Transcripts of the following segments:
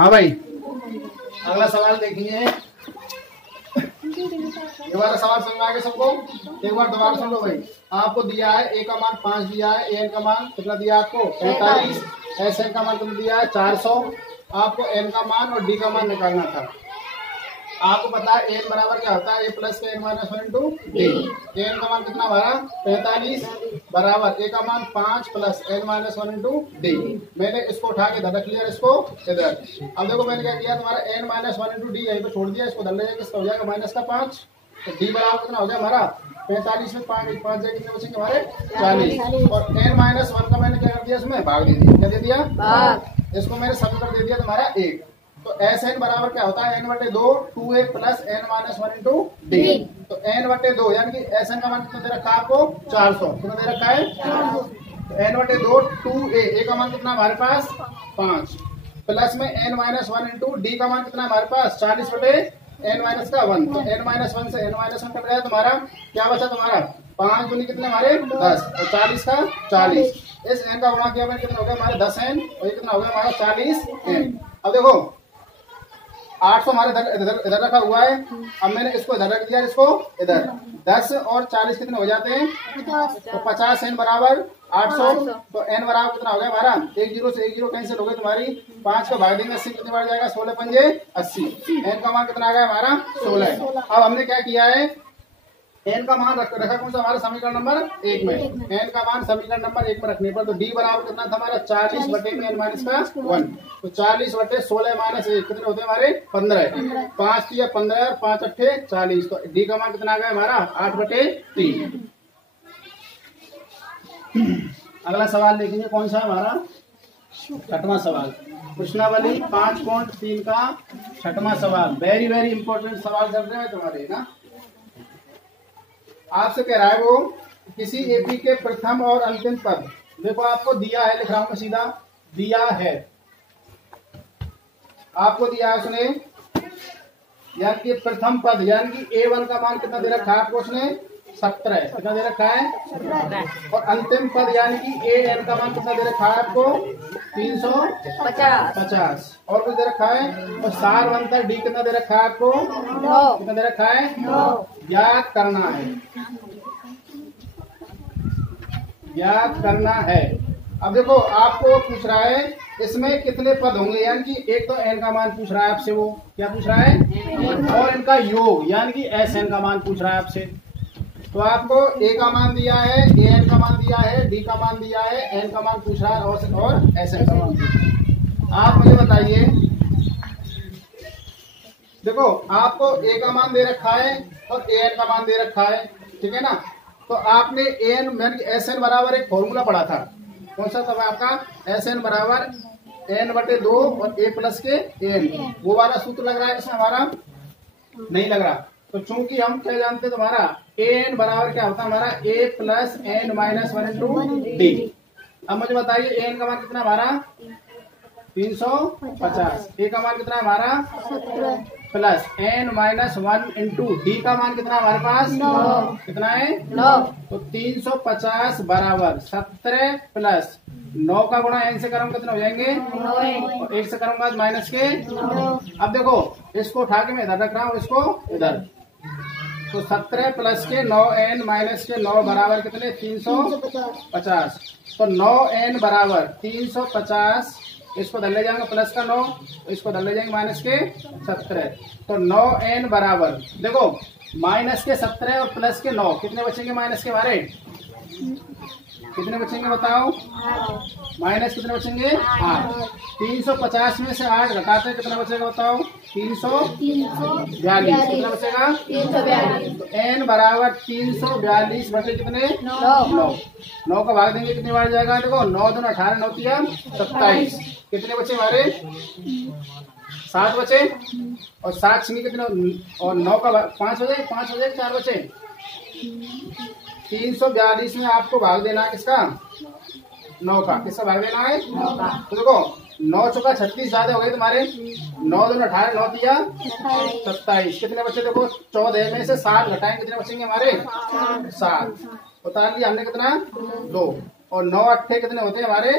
हाँ भाई, अगला सवाल देखिए। दोबारा सवाल समझ आएगा सबको? एक बार दोबारा सुन लो भाई। आपको दिया है ए का मान 5 दिया है, एन का मान कितना दिया आपको 45, एस एन का मान कितना दिया है 400। आपको एन का मान और डी का मान निकालना था। आपको पता है एन बराबर क्या होता है, ए प्लस के एन माइनस 1 इंटू डी। एन का मान कितना हमारा 45 बराबर ए का मान 5 plus n minus 1 into d. मैंने इसको उठा के इधर रख लिया, इसको इधर। अब देखो मैंने क्या किया, तुम्हारा एन माइनस 1 इंटू डी यहीं पे छोड़ दिया, इसको इधर ले जाएगा, इसका हो जाएगा माइनस का 5। तो डी बराबर कितना हो जाएगा हमारा 45 में 5 जाए कितने बचेंगे हमारे 40। और एन माइनस 1 का मैंने क्या कर दिया, इसमें भाग दे दिया। क्या दे दिया? भाग। इसको मैंने समीकरण दे दिया तुम्हारा 1। तो एस एन बराबर क्या होता है, n/2 2a plus n minus 1 into d. तो n/2 यानी कि एस एन का मान कितना दे रखा है आपको 400। कितना दे रखा है 400। तो n/2 2a, ए का मान कितना हमारे पास 5 प्लस में n माइनस 1 इंटू डी का मान कितना हमारे पास 40/n माइनस का 1। तो n माइनस 1 से n माइनस 1 कट गया, तुम्हारा क्या बचा तुम्हारा 5 दूनी कितने हमारे 10 और 40 का 40। इस n का गुणा किया मैंने, कितना हो गया हमारे 10n और ये कितना हो गया हमारा 40n। अब देखो 800 हमारे इधर रखा हुआ है। अब मैंने इसको इधर रख दिया, इसको इधर। 10 और 40 कितने हो जाते हैं 50। तो 50 n बराबर 800। तो n बराबर कितना हो गया हमारा 1 0 से 1 0 कैंसिल हो गई तुम्हारी। 5 का भाग देंगे 80 कितने बार जाएगा 16 पंजे 80। n का मान कितना आ गया हमारा 16। अब हमने क्या किया है, n का मान रखा कौन सा हमारा समीकरण नंबर 1 में। n का मान समीकरण नंबर 1 में रखने पर तो d बराबर कितना था हमारा 40/n माइनस का 1। तो 40/16 माइनस 1 कितने होते हैं हमारे 15। 5 किया 15 और 5 अट्ठे 40। तो d का मान कितना आ गया हमारा 8/3। अगला सवाल देखेंगे कौन सा हमारा 6वां सवाल, प्रश्नावली 5.3 का 6वां सवाल। वेरी वेरी इंपॉर्टेंट सवाल चल रहे हैं तुम्हारे ना। आपसे कह रहा है वो किसी एपी के प्रथम और अंतिम पद। देखो आपको दिया है, लिख रहा हूं सीधा, दिया है आपको दिया है उसने, यानी कि प्रथम पद यानी कि A1 का मान कितना दे रखा है आपको उसने 17। कितना दे रखा है 17। और अंतिम पद यानी कि AN का मान कितना दे रखा है आपको 350। और कुछ दे रखा है। और सार अंतर D कितना दे रखा है आपको 9। कितना दे रखा है 9। ज्ञात करना है, ज्ञात करना है। अब देखो आपको पूछ रहा है इसमें कितने पद होंगे, यानी कि एक तो n का मान पूछ रहा है आपसे, वो क्या पूछ रहा है और इनका योग यानी कि SN का मान पूछ रहा है आपसे। तो आपको a का मान दिया है, AN का मान दिया है, D का मान दिया है, n का मान पूछ रहा है और SN का मान। आप मुझे बताइए, देखो आपको a का मान दे रखा है और AN का मान दे रखा है, ठीक है ना। तो आपने SN बराबर एक फॉर्मूला पढ़ा था, कौन सा था आपका SN बराबर n/2 और a प्लस के n। वो वाला सूत्र लग रहा है इसमें हमारा नहीं लग रहा। तो चूंकि हम क्या जानते हैं तुम्हारा an बराबर क्या होता है हमारा a plus n minus 1 into D. अब मुझे बताइए an का मान कितना हमारा 350, a का मान कितना है हमारा 17 plus n minus 1 into D का मान कितना हमारे पास 9। कितना है 9। तो 350 बराबर 17 प्लस 9 का गुणा n से करूंगा कितना हो जाएंगे 9। और 1 से करूंगा माइनस के 9। अब देखो इसको उठा के मैं इधर रख रहा हूँ, इसको इधर। तो 17 प्लस के 9n माइनस के 9 बराबर कितने 350। तो 9n बराबर 350, इसको धर ले जाएंगे प्लस का 9, इसको धर ले जाएंगे माइनस के 17। तो 9n बराबर देखो माइनस के 17 और प्लस के 9 कितने बचेंगे माइनस के हमारे, कितने बचेंगे बताओ, माइनस कितने बचेंगे 8। 350 में से 8 घटाते कितना बचेगा बताओ 342। कितना बचेगा 342। तो n बराबर 342 बटे कितने 9 का भाग देंगे कितनी बार जाएगा, देखो 9 दूनी 18 9 तिया 27। कितने बचे हमारे 7 बचे। और 7 छिंगे कितने और 9 का 5 हो जाए 5 हो जाए 4 बचे। 342 में आपको भाग देना है किसका 9 का, किसका भाग देना है 9 का। तो देखो 9 चौका 36 ज्यादा हो गए तुम्हारे, 9 दूनी 18 9 तिया 27। कितने बच्चे देखो 14 में से 7 घटाएं कितने बचेंगे हमारे 7। उतार लिया हमने कितना 2। और 9 अट्ठे कितने होते हैं हमारे,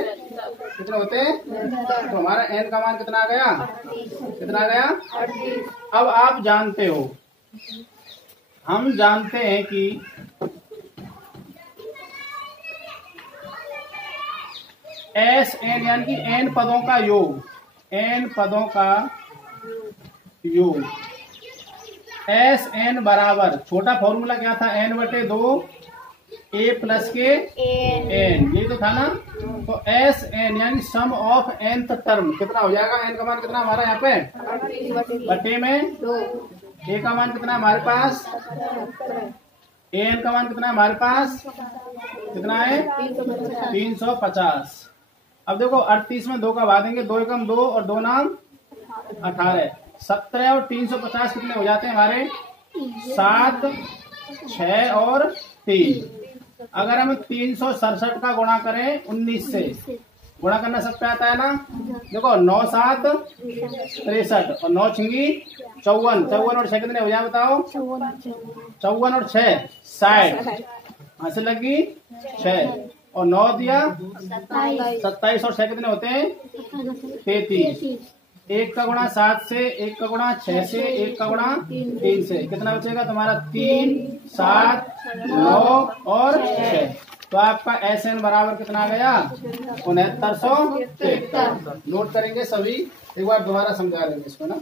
कितने होते हैं? तो हमारा n का मान कितना आ गया, कितना आ गया? अब आप जानते हो, हम जानते हैं कि एस एन यानी कि n पदों का योग, n पदों का योग एस एन बराबर, छोटा फॉर्मूला क्या था, n/2 a प्लस के n, ये तो था ना। तो एस एन यानी सम ऑफ nth टर्म कितना हो जाएगा, n का मान कितना हमारा यहाँ पे बटे में a का मान कितना हमारे पास, an का मान कितना है हमारे पास, कितना है 350। अब देखो 38 में 2 का भाग देंगे, 2 एकम 2 और 2 नाम 18, 17 और 350 कितने हो जाते हैं हमारे, 7, 6 और 3। अगर हम 367 का गुणा करें 19 से, गुणा करना सब पे आता है ना। देखो 9 7 63 और 9 छिंगी 54, 54 और 6 कितने हो जाए बताओ, 54 और 6 60, हाथ से लगी 6 और 9 दिया 27 और 6 कितने होते हैं 33। 1 का गुणा 7 से, 1 का गुणा 6 से, 1 का गुणा 3 से, कितना बचेगा तुम्हारा 3 7 9 और 6। तो आपका एस एन बराबर कितना आ गया 6973। नोट करेंगे सभी, एक बार दोबारा समझा देंगे इसको ना।